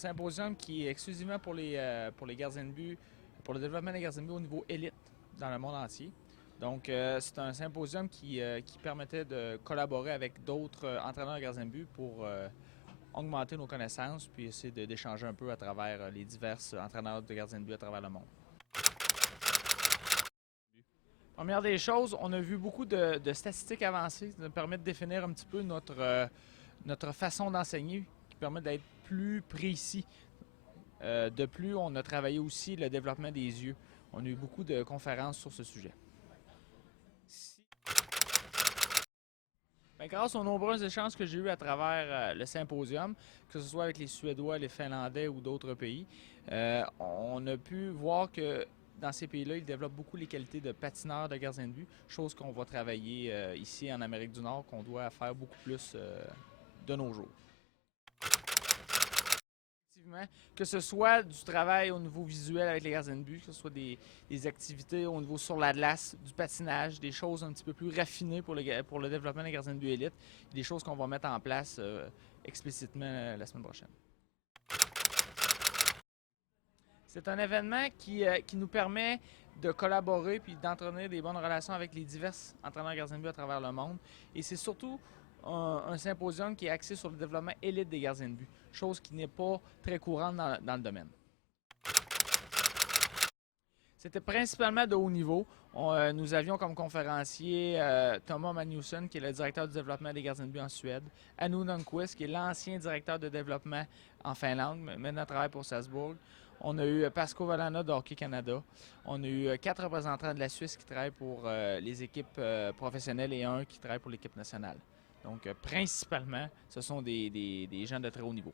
symposium qui est exclusivement pour les gardiens de but, pour le développement des gardiens de but au niveau élite dans le monde entier. Donc, c'est un symposium qui permettait de collaborer avec d'autres entraîneurs de gardiens de but pour augmenter nos connaissances puis essayer d'échanger un peu à travers les divers entraîneurs de gardiens de but à travers le monde. Première des choses, on a vu beaucoup de statistiques avancées qui nous permettent de définir un petit peu notre façon d'enseigner, qui permet d'être plus précis. De plus, on a travaillé aussi le développement des yeux. On a eu beaucoup de conférences sur ce sujet. Bien, grâce aux nombreux échanges que j'ai eus à travers le symposium, que ce soit avec les Suédois, les Finlandais ou d'autres pays, on a pu voir que dans ces pays-là, ils développent beaucoup les qualités de patineurs, de gardiens de but, chose qu'on va travailler ici en Amérique du Nord, qu'on doit faire beaucoup plus de nos jours. Que ce soit du travail au niveau visuel avec les gardiens de but, que ce soit des activités au niveau sur la glace, du patinage, des choses un petit peu plus raffinées pour le développement des gardiens de but élite, des choses qu'on va mettre en place explicitement la semaine prochaine. C'est un événement qui nous permet de collaborer puis d'entretenir des bonnes relations avec les divers entraîneurs gardiens de but à travers le monde. Et c'est surtout un symposium qui est axé sur le développement élite des gardiens de but, chose qui n'est pas très courante dans le domaine. C'était principalement de haut niveau. Nous avions comme conférencier Thomas Magnusson, qui est le directeur du développement des gardiens de but en Suède, Anu Nunquist, qui est l'ancien directeur de développement en Finlande, maintenant travaille pour Salzbourg. On a eu Pasco Valana de Hockey Canada. On a eu 4 représentants de la Suisse qui travaillent pour les équipes professionnelles et un qui travaille pour l'équipe nationale. Donc, principalement, ce sont des gens de très haut niveau.